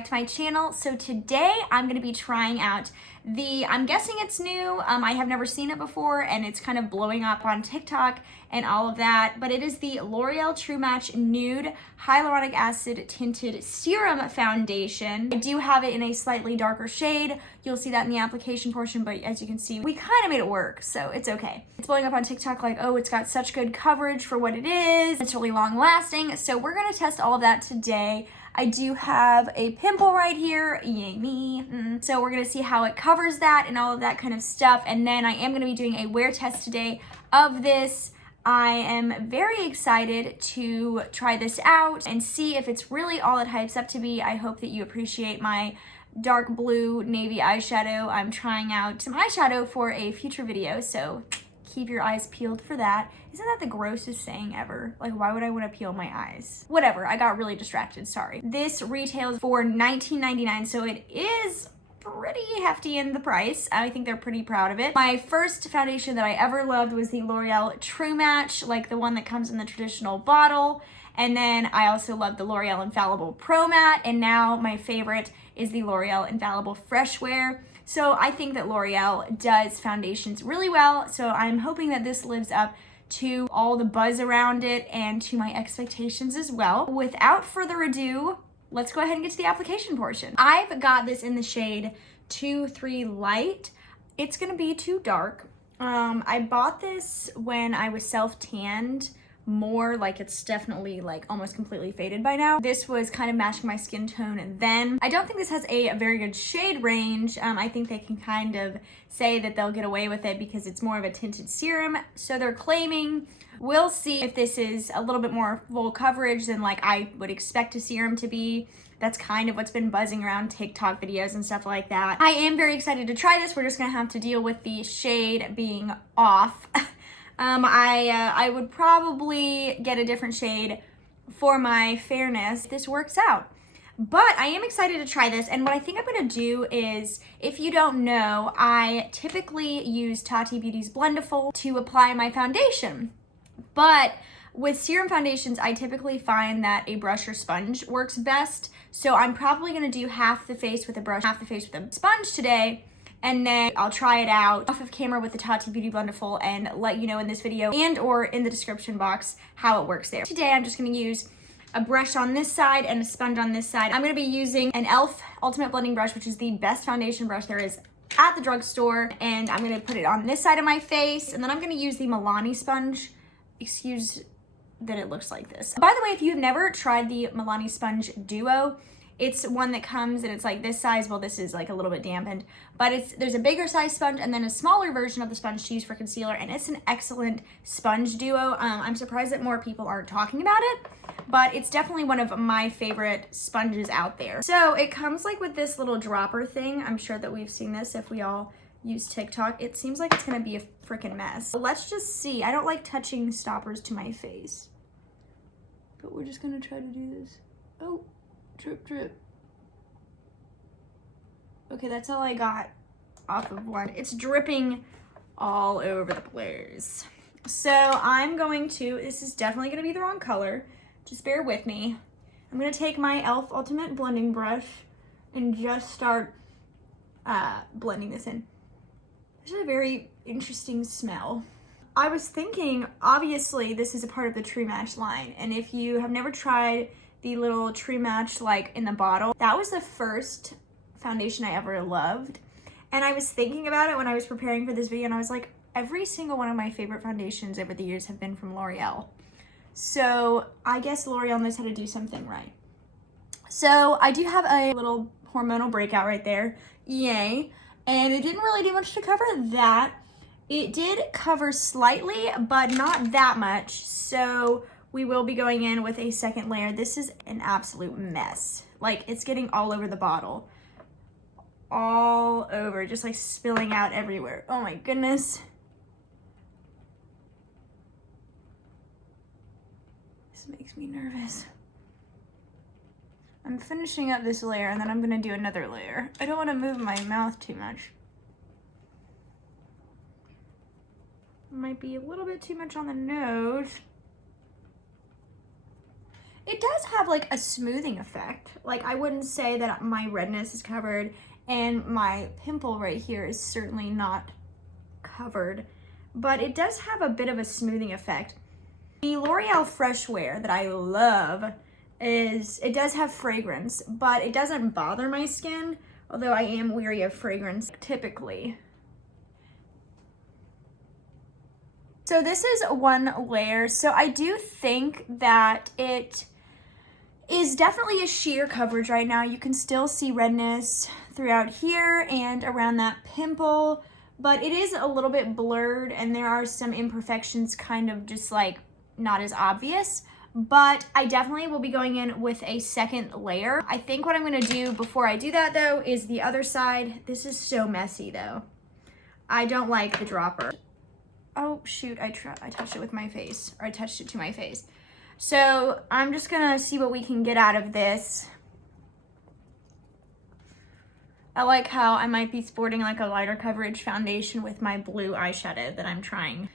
back to my channel. So today I'm going to be trying out I'm guessing it's new. I have never seen it before and it's kind of blowing up on TikTok and all of that, but it is the L'Oreal True Match Nude Hyaluronic Acid Tinted Serum Foundation. I do have it in a slightly darker shade. You'll see that in the application portion, but as you can see, we kind of made it work, so it's okay. It's blowing up on TikTok like, oh, it's got such good coverage for what it is. It's really long lasting, so we're gonna test all of that today. I do have a pimple right here, yay me. So we're gonna see how it covers that and all of that kind of stuff. And then I am gonna be doing a wear test today of this. I am very excited to try this out and see if it's really all it hypes up to be. I hope that you appreciate my dark blue navy eyeshadow. I'm trying out some eyeshadow for a future video, so keep your eyes peeled for that. Isn't that the grossest saying ever? Like, why would I want to peel my eyes? Whatever, I got really distracted, sorry. This retails for $19.99, so it is pretty hefty in the price. I think they're pretty proud of it. My first foundation that I ever loved was the L'Oreal True Match, like the one that comes in the traditional bottle. And then I also love the L'Oreal Infallible Pro Matte, and now my favorite is the L'Oreal Infallible Fresh Wear. So I think that L'Oreal does foundations really well, so I'm hoping that this lives up to all the buzz around it and to my expectations as well. Without further ado, let's go ahead and get to the application portion. I've got this in the shade 2-3 Light. It's gonna be too dark. I bought this when I was self-tanned more, like it's definitely like almost completely faded by now. This was kind of matching my skin tone then. I don't think this has a very good shade range. I think they can kind of say that they'll get away with it because it's more of a tinted serum, so they're claiming. We'll see if this is a little bit more full coverage than like I would expect a serum to be. That's kind of what's been buzzing around TikTok videos and stuff like that. I am very excited to try this. We're just gonna have to deal with the shade being off. I would probably get a different shade for my fairness if this works out. But I am excited to try this, and what I think I'm gonna do is, if you don't know, I typically use TATI Beauty's BLENDIFUL to apply my foundation. But with serum foundations, I typically find that a brush or sponge works best. So I'm probably gonna do half the face with a brush, half the face with a sponge today. And then I'll try it out off of camera with the TATI Beauty BLENDIFUL and let you know in this video and or in the description box how it works there. Today I'm just gonna use a brush on this side and a sponge on this side. I'm gonna be using an e.l.f. Ultimate Blending Brush, which is the best foundation brush there is at the drugstore. And I'm gonna put it on this side of my face. And then I'm gonna use the Milani sponge. Excuse that it looks like this. By the way, if you've never tried the Milani Sponge Duo, it's one that comes and it's like this size. Well, this is like a little bit dampened, but there's a bigger size sponge and then a smaller version of the sponge to use for concealer, and it's an excellent sponge duo. I'm surprised that more people aren't talking about it, but it's definitely one of my favorite sponges out there. So it comes like with this little dropper thing. I'm sure that we've seen this if we all use TikTok. It seems like it's gonna be a freaking mess. Let's just see. I don't like touching stoppers to my face, but we're just gonna try to do this. Oh. Drip, drip. Okay, that's all I got off of one. It's dripping all over the place. So I'm going to, this is definitely gonna be the wrong color. Just bear with me. I'm gonna take my e.l.f. Ultimate Blending Brush and just start blending this in. This is a very interesting smell. I was thinking, obviously this is a part of the True Match line, and if you have never tried the little True Match like in the bottle, that was the first foundation I ever loved. And I was thinking about it when I was preparing for this video, and I was like, every single one of my favorite foundations over the years have been from L'Oreal. So I guess L'Oreal knows how to do something right. So I do have a little hormonal breakout right there, yay. And it didn't really do much to cover that. It did cover slightly, but not that much. So we will be going in with a second layer. This is an absolute mess. Like, it's getting all over the bottle. All over, just like spilling out everywhere. Oh my goodness. This makes me nervous. I'm finishing up this layer and then I'm gonna do another layer. I don't wanna move my mouth too much. Might be a little bit too much on the nose. It does have like a smoothing effect. Like I wouldn't say that my redness is covered and my pimple right here is certainly not covered, but it does have a bit of a smoothing effect. The L'Oreal Fresh Wear that I love it does have fragrance, but it doesn't bother my skin, although I am weary of fragrance typically. So this is one layer. So I do think that it is definitely a sheer coverage right now. You can still see redness throughout here and around that pimple, but it is a little bit blurred and there are some imperfections kind of just like not as obvious. But I definitely will be going in with a second layer. I think what I'm gonna do before I do that though is the other side. This is so messy though. I don't like the dropper. Oh shoot, I touched it with my face, or I touched it to my face. So I'm just gonna see what we can get out of this. I like how I might be sporting like a lighter coverage foundation with my blue eyeshadow that I'm trying.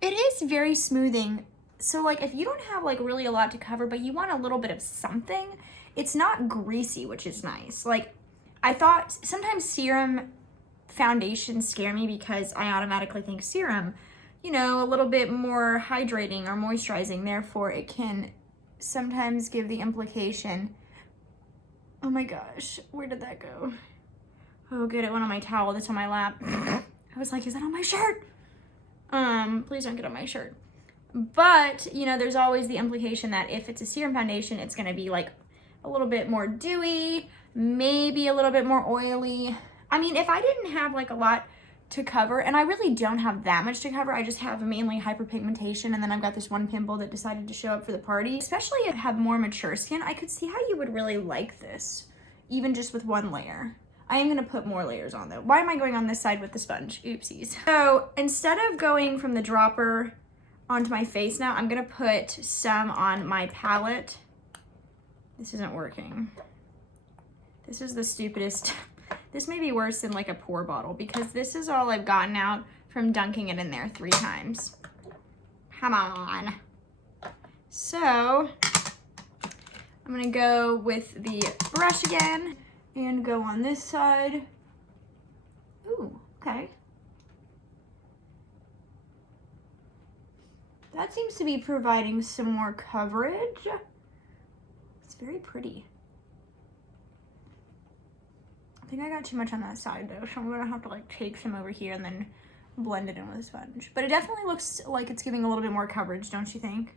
It is very smoothing. So like if you don't have like really a lot to cover, but you want a little bit of something, it's not greasy, which is nice. Like I thought sometimes serum foundations scare me because I automatically think serum, you know, a little bit more hydrating or moisturizing. Therefore it can sometimes give the implication, oh my gosh, where did that go? Oh good, it went on my towel that's on my lap. I was like, is that on my shirt? Please don't get on my shirt. But, you know, there's always the implication that if it's a serum foundation, it's gonna be like a little bit more dewy, maybe a little bit more oily. I mean, if I didn't have like a lot to cover, and I really don't have that much to cover, I just have mainly hyperpigmentation, and then I've got this one pimple that decided to show up for the party. Especially if you have more mature skin, I could see how you would really like this, even just with one layer. I am gonna put more layers on though. Why am I going on this side with the sponge? Oopsies. So instead of going from the dropper onto my face now, I'm gonna put some on my palette. This isn't working. This is the stupidest. This may be worse than like a pour bottle because this is all I've gotten out from dunking it in there 3 times. Come on. So I'm gonna go with the brush again and go on this side. Ooh, okay. That seems to be providing some more coverage. It's very pretty. I think I got too much on that side though, so I'm gonna have to like take some over here and then blend it in with a sponge. But it definitely looks like it's giving a little bit more coverage, don't you think?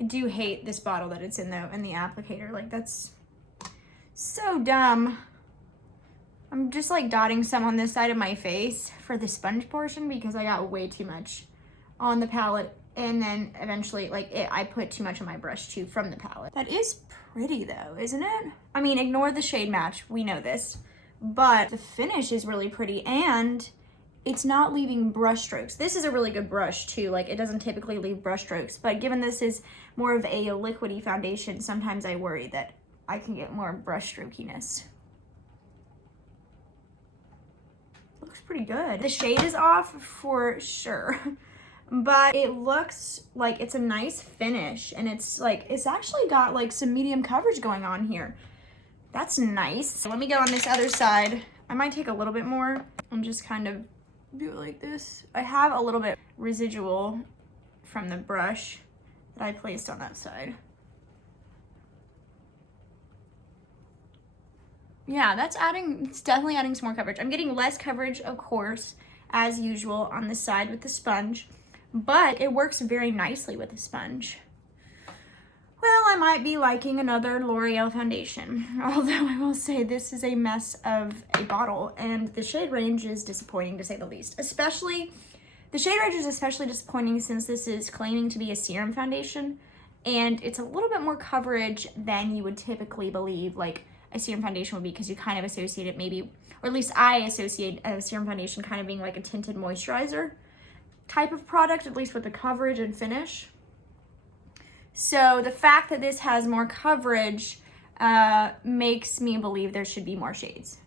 I do hate this bottle that it's in though, and the applicator. Like that's so dumb. I'm just like dotting some on this side of my face for the sponge portion because I got way too much on the palette, and then eventually like I put too much on my brush too from the palette. That is pretty though, isn't it? I mean, ignore the shade match, we know this, but the finish is really pretty and it's not leaving brush strokes. This is a really good brush too, like it doesn't typically leave brush strokes, but given this is more of a liquidy foundation, sometimes I worry that I can get more brush strokiness. Looks pretty good. The shade is off for sure, but it looks like it's a nice finish, and it's like, it's actually got like some medium coverage going on here. That's nice. So let me go on this other side. I might take a little bit more and just kind of do it like this. I have a little bit residual from the brush that I placed on that side. Yeah, it's definitely adding some more coverage. I'm getting less coverage, of course, as usual on the side with the sponge, but it works very nicely with the sponge. Well, I might be liking another L'Oreal foundation, although I will say this is a mess of a bottle, and the shade range is disappointing to say the least. The shade range is especially disappointing since this is claiming to be a serum foundation, and it's a little bit more coverage than you would typically believe like a serum foundation would be, because you kind of associate it maybe, or at least I associate a serum foundation kind of being like a tinted moisturizer type of product, at least with the coverage and finish. So the fact that this has more coverage makes me believe there should be more shades.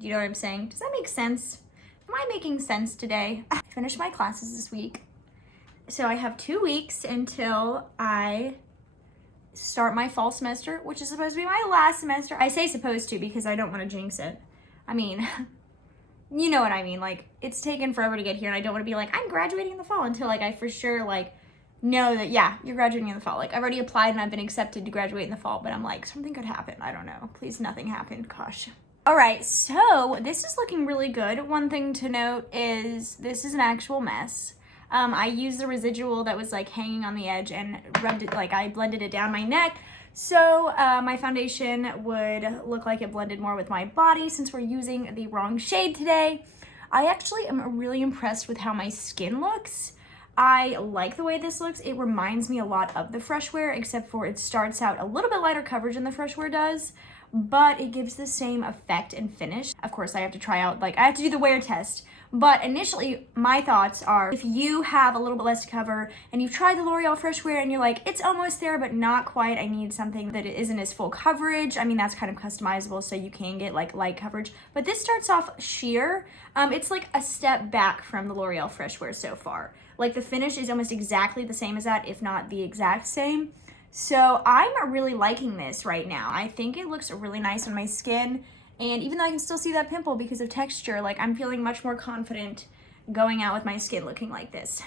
Do you know what I'm saying? Does that make sense? Am I making sense today? I finished my classes this week. So I have 2 weeks until I start my fall semester, which is supposed to be my last semester. I say supposed to because I don't want to jinx it. I mean, you know what I mean. Like, it's taken forever to get here, and I don't want to be like, I'm graduating in the fall until, like, I for sure, like, know that, yeah, you're graduating in the fall. Like, I've already applied and I've been accepted to graduate in the fall, but I'm like, something could happen. I don't know. Please, nothing happened. Gosh. All right, so this is looking really good. One thing to note is this is an actual mess. I used the residual that was like hanging on the edge and rubbed it, like I blended it down my neck. So my foundation would look like it blended more with my body since we're using the wrong shade today. I actually am really impressed with how my skin looks. I like the way this looks. It reminds me a lot of the Fresh Wear, except for it starts out a little bit lighter coverage than the Fresh Wear does, but it gives the same effect and finish. Of course, I have to try out, like I have to do the wear test. But initially, my thoughts are, if you have a little bit less to cover and you've tried the L'Oreal Fresh Wear and you're like, it's almost there, but not quite, I need something that isn't as full coverage. I mean, that's kind of customizable, so you can get like light coverage. But this starts off sheer. It's like a step back from the L'Oreal Fresh Wear so far. Like the finish is almost exactly the same as that, if not the exact same. So I'm really liking this right now. I think it looks really nice on my skin. And even though I can still see that pimple because of texture, like I'm feeling much more confident going out with my skin looking like this.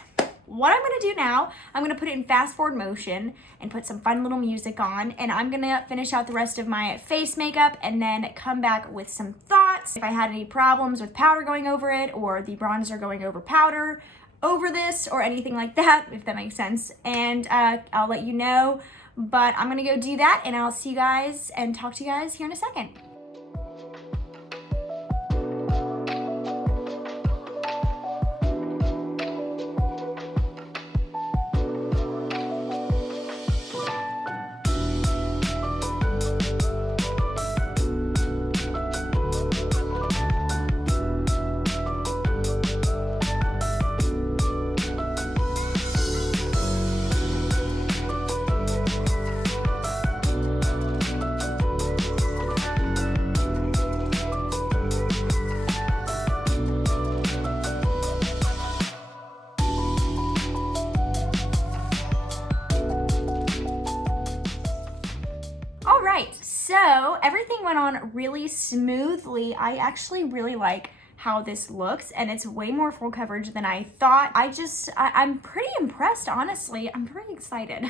What I'm gonna do now, I'm gonna put it in fast forward motion and put some fun little music on, and I'm gonna finish out the rest of my face makeup and then come back with some thoughts. If I had any problems with powder going over it or the bronzer going over powder over this or anything like that, if that makes sense, and I'll let you know. But I'm gonna go do that and I'll see you guys and talk to you guys here in a second. So everything went on really smoothly. I actually really like how this looks, and it's way more full coverage than I thought. I'm pretty impressed, honestly. I'm pretty excited.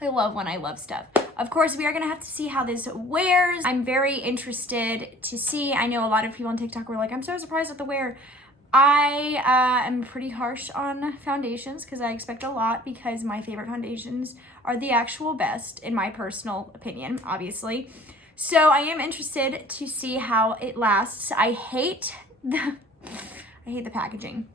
I love when I love stuff. Of course, we are gonna have to see how this wears. I'm very interested to see. I know a lot of people on TikTok were like, I'm so surprised at the wear. I am pretty harsh on foundations because I expect a lot, because my favorite foundations are the actual best in my personal opinion, obviously. So I am interested to see how it lasts. I hate the packaging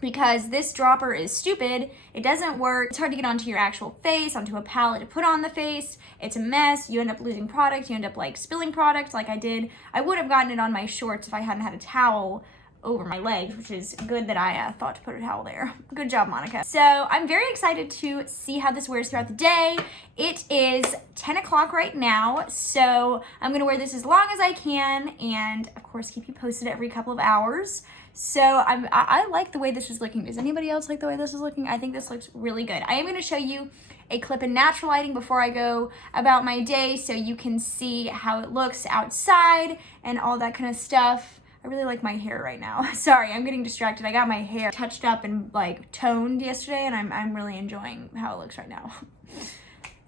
because this dropper is stupid. It doesn't work. It's hard to get onto your actual face, onto a palette to put on the face. It's a mess. You end up losing product. You end up like spilling product like I did. I would have gotten it on my shorts if I hadn't had a towel over my legs, which is good that I thought to put a towel there. Good job, Monica. So I'm very excited to see how this wears throughout the day. It is 10 o'clock right now, so I'm gonna wear this as long as I can, and of course keep you posted every couple of hours. So I like the way this is looking. Does anybody else like the way this is looking? I think this looks really good. I am gonna show you a clip in natural lighting before I go about my day so you can see how it looks outside and all that kind of stuff. I really like my hair right now. Sorry, I'm getting distracted. I got my hair touched up and like toned yesterday, and I'm really enjoying how it looks right now.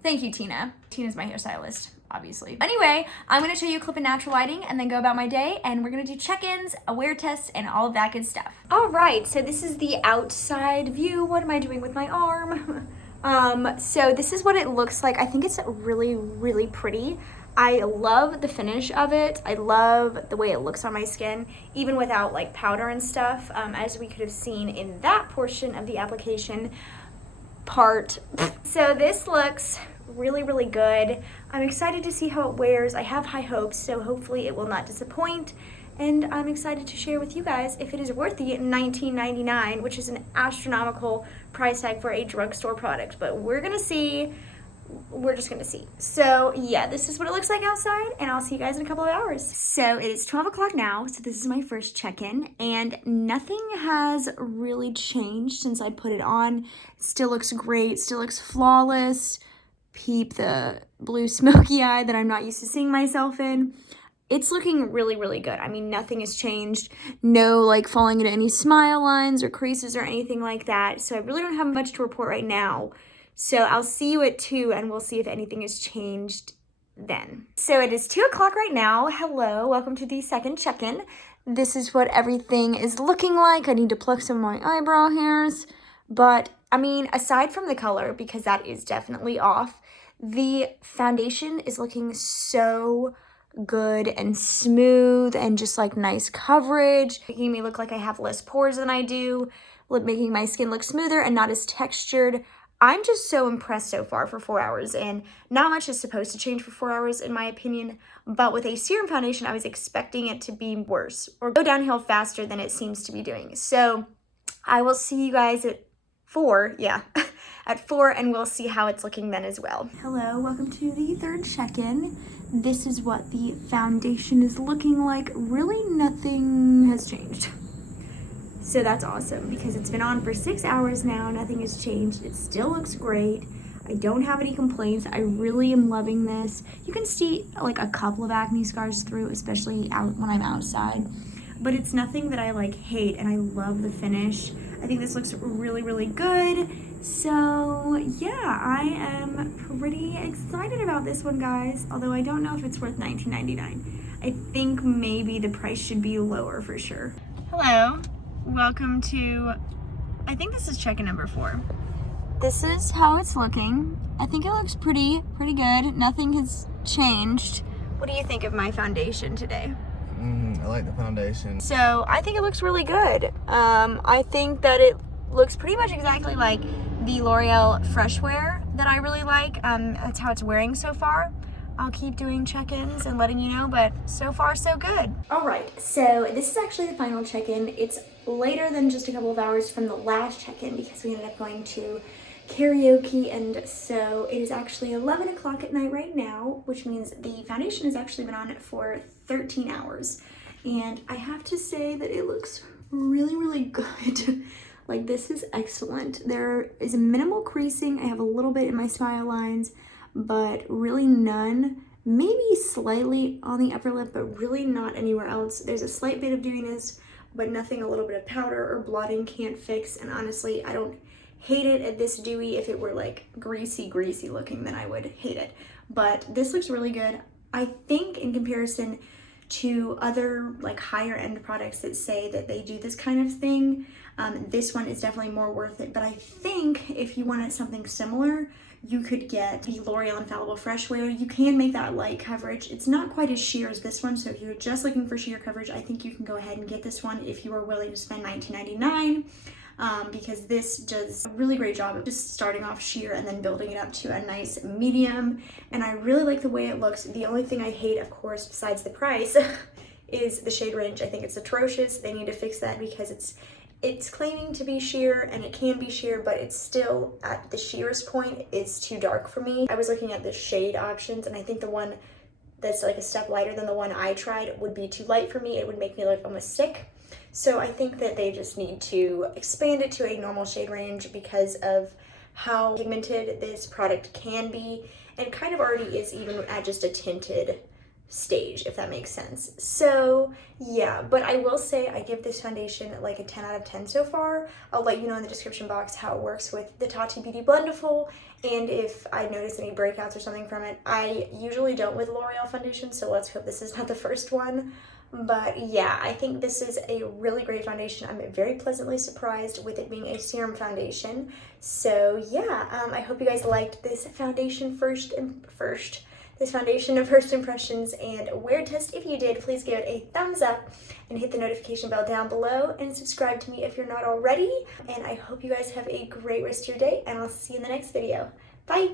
Thank you, Tina. Tina's my hairstylist, obviously. Anyway, I'm gonna show you a clip in natural lighting and then go about my day, and we're gonna do check-ins, a wear test, and all of that good stuff. All right, so this is the outside view. What am I doing with my arm? So this is what it looks like. I think it's really, really pretty. I love the finish of it. I love the way it looks on my skin, even without like powder and stuff, as we could have seen in that portion of the application part. So this looks really, really good. I'm excited to see how it wears. I have high hopes, so hopefully it will not disappoint. And I'm excited to share with you guys if it is worth the $19.99, which is an astronomical price tag for a drugstore product. But we're gonna see we're just gonna see. So yeah, this is what it looks like outside, and I'll see you guys in a couple of hours. So it is 12 o'clock now, so this is my first check-in, and nothing has really changed since I put it on. It still looks great, still looks flawless. Peep the blue smoky eye that I'm not used to seeing myself in. It's looking really, really good. I mean, nothing has changed. No, like, falling into any smile lines or creases or anything like that. So I really don't have much to report right now. So I'll see you at 2 and we'll see if anything has changed then. So it is 2 o'clock right now. Hello, welcome to the second check-in. This is what everything is looking like. I need to pluck some of my eyebrow hairs. But, I mean, aside from the color, because that is definitely off, the foundation is looking so good and smooth and just like nice coverage, making me look like I have less pores than I do, making my skin look smoother and not as textured. I'm just so impressed so far for 4 hours, and not much is supposed to change for 4 hours in my opinion, but with a serum foundation, I was expecting it to be worse or go downhill faster than it seems to be doing. So I will see you guys at 4, yeah, at 4, and we'll see how it's looking then as well. Hello, welcome to the third check-in. This is what the foundation is looking like. Really nothing has changed. So that's awesome because it's been on for 6 hours now. Nothing has changed. It still looks great. I don't have any complaints. I really am loving this. You can see like a couple of acne scars through, especially out when I'm outside. But it's nothing that I like hate, and I love the finish. I think this looks really, really good. So yeah, I am pretty excited about this one, guys. Although I don't know if it's worth $19.99. I think maybe the price should be lower for sure. Hello, welcome to, I think this is check-in number 4. This is how it's looking. I think it looks pretty good. Nothing has changed. What do you think of my foundation today? I like the foundation. So I think it looks really good. I think that it looks pretty much exactly like the L'Oreal Fresh Wear that I really like. That's how it's wearing so far. I'll keep doing check-ins and letting you know, but so far so good. All right, so this is actually the final check-in. It's later than just a couple of hours from the last check-in because we ended up going to karaoke, and so it is actually 11 o'clock at night right now, which means the foundation has actually been on for 13 hours. And I have to say that it looks really, really good. Like, this is excellent. There is a minimal creasing. I have a little bit in my smile lines, but really none. Maybe slightly on the upper lip, but really not anywhere else. There's a slight bit of dewiness, but nothing a little bit of powder or blotting can't fix. And honestly, I don't hate it at this dewy. If it were like greasy looking, then I would hate it. But this looks really good. I think in comparison to other like higher end products that say that they do this kind of thing, this one is definitely more worth it. But I think if you wanted something similar, you could get the L'Oreal Infallible Fresh Wear. You can make that light coverage. It's not quite as sheer as this one, so if you're just looking for sheer coverage, I think you can go ahead and get this one if you are willing to spend $19.99. Because this does a really great job of just starting off sheer and then building it up to a nice medium. And I really like the way it looks. The only thing I hate, of course, besides the price, is the shade range. I think it's atrocious. They need to fix that because it's claiming to be sheer, and it can be sheer, but it's still at the sheerest point is too dark for me. I was looking at the shade options, and I think the one that's like a step lighter than the one I tried would be too light for me. It would make me look almost sick. So I think that they just need to expand it to a normal shade range because of how pigmented this product can be, and kind of already is even at just a tinted stage, if that makes sense. So yeah, but I will say I give this foundation like a 10 out of 10 so far. I'll let you know in the description box how it works with the TATI Beauty Blendiful, and if I notice any breakouts or something from it. I usually don't with L'Oreal foundation, so let's hope this is not the first one. But yeah, I think this is a really great foundation. I'm very pleasantly surprised with it being a serum foundation. So yeah, I hope you guys liked this foundation first of first impressions and wear test. If you did, please give it a thumbs up and hit the notification bell down below and subscribe to me if you're not already. And I hope you guys have a great rest of your day, and I'll see you in the next video. Bye.